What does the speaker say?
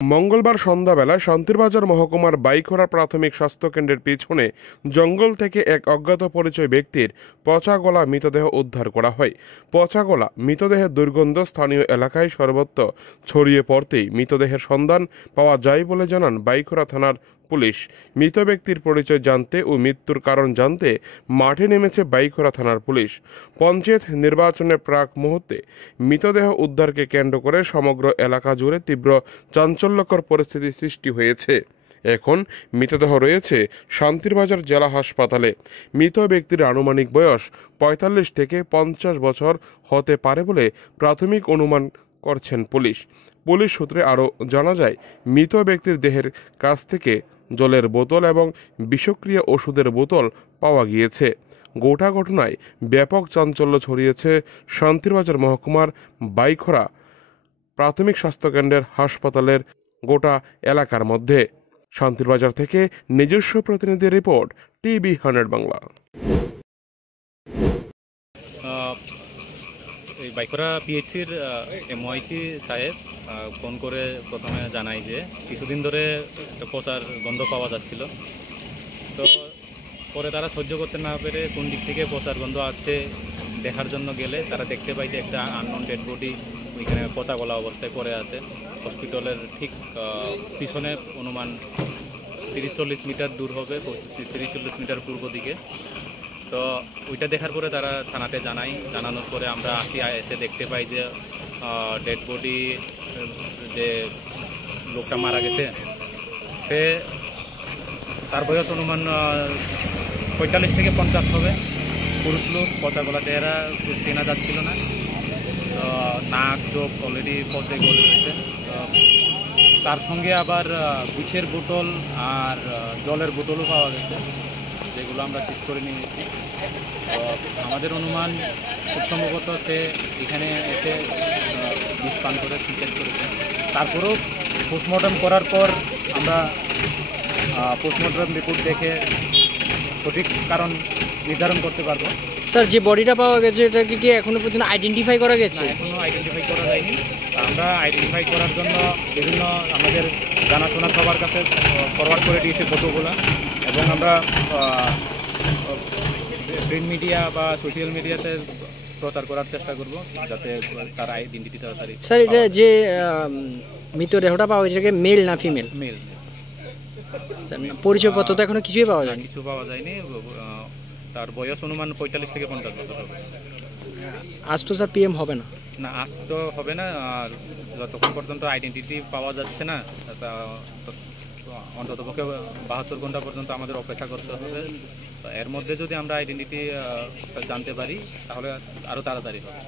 মঙ্গলবার সন্ধ্যাবেলায় শান্তিরবাজার মহকুমার বাইখরা প্রাথমিক স্বাস্থ্যকেন্দ্রের পিছনে জঙ্গল থেকে এক অজ্ঞাত পরিচয় ব্যক্তির পচা গলা মৃতদেহ উদ্ধার করা হয়। পচা গলা মৃতদেহের দুর্গন্ধ স্থানীয় এলাকায় সর্বত্র ছড়িয়ে পড়তেই মৃতদেহের সন্ধান পাওয়া যায় বলে জানান বাইখরা থানার পুলিশ। মৃত ব্যক্তির পরিচয় জানতে ও মৃত্যুর কারণ জানতে মাঠে নেমেছে বাইখরা থানার পুলিশ। পঞ্চায়েত নির্বাচনের প্রাক মুহূর্তে মৃতদেহ উদ্ধারকে কেন্দ্র করে সমগ্র এলাকা জুড়ে তীব্র চাঞ্চল্যকর পরিস্থিতি সৃষ্টি হয়েছে। এখন মৃতদেহ রয়েছে শান্তিরবাজার জেলা হাসপাতালে। মৃত ব্যক্তির আনুমানিক বয়স ৪৫ থেকে ৫০ বছর হতে পারে বলে প্রাথমিক অনুমান করছেন পুলিশ। পুলিশ সূত্রে আরও জানা যায়, মৃত ব্যক্তির দেহের কাছ থেকে জলের বোতল এবং বিষক্রিয়া ওষুধের বোতল পাওয়া গিয়েছে। গোটা ঘটনায় ব্যাপক চাঞ্চল্য ছড়িয়েছে শান্তিরবাজার মহকুমার বাইখরা প্রাথমিক স্বাস্থ্যকেন্দ্রের হাসপাতালের গোটা এলাকার মধ্যে। শান্তিরবাজার থেকে নিজস্ব প্রতিনিধি রিপোর্ট, টিভি 100 বাংলা। এই বাইখরা পিএইচসির এমওআইসি সাহেব ফোন করে প্রথমে জানাই যে কিছুদিন ধরে একটা পচার গন্ধ পাওয়া যাচ্ছিল। তো পরে তারা সহ্য করতে না পেরে কোন দিক থেকে পচার গন্ধ আছে দেখার জন্য গেলে তারা দেখতে পাই যে একটা আননোন ডেড বডি ওইখানে পচা গলা অবস্থায় পড়ে আছে। হসপিটালের ঠিক পিছনে অনুমান ৩০-৪০ মিটার দূর হবে, ৩০-৪০ মিটার পূর্ব দিকে। তো ওইটা দেখার পরে তারা থানাতে জানানোর পরে আমরা এসে দেখতে পাই যে ডেড বডি যে লোকটা মারা গেছে সে তার বয়স অনুমান ৪৫ থেকে ৫০ হবে। পুরুষ লোক, পচা গলা চেহারা চেনা যাচ্ছিল না। নাক চোখ অলরেডি পচে গলে রয়েছে। তার সঙ্গে আবার বিষের বোতল আর জলের বোতলও পাওয়া গেছে, যেগুলো আমরা শেষ করে নিয়েছি। তো আমাদের অনুমান খুব সম্ভবত সে এখানে এসে বিষ পান করে সুইসাইড করেছে। তারপরেও পোস্টমর্টম করার পর আমরা পোস্টমর্টম রিপোর্ট দেখে সঠিক কারণ নির্ধারণ করতে পারবো। স্যার, যে বডিটা পাওয়া গেছে এটা কি এখনো পর্যন্ত আইডেন্টিফাই করা গেছে? এখনো আইডেন্টিফাই করা যায়নি। আমরা আইডেন্টিফাই করার জন্য বিভিন্ন আমাদের জানাশোনা সবার কাছে ফরওয়ার্ড করে দিয়েছি ফটোগুলো, এবং আমরা প্রিন্ট মিডিয়া বা সোশ্যাল মিডিয়াতে প্রচার করার চেষ্টা করব যাতে তার আইডেন্টিটি তাড়াতাড়ি। স্যার, এটা যে মৃতদেহটা পাওয়া গেছে মেল না ফিমেল? মেল। পরিচয়পত্র তো এখনো কিছুই পাওয়া যায়নি? কিছু পাওয়া যায়নি। তার বয়স অনুমান ৪৫ থেকে ৫০ বছর হবে। আজ তো স্যার পিএম হবে না? না, আজ তো হবে না। আর যতক্ষণ পর্যন্ত আইডেন্টিটি পাওয়া যাচ্ছে না অন্ততপক্ষে ৭২ ঘন্টা পর্যন্ত আমাদের অপেক্ষা করতে হবে। এর মধ্যে যদি আমরা আইডেন্টিটি জানতে পারি তাহলে আরও তাড়াতাড়ি হবে।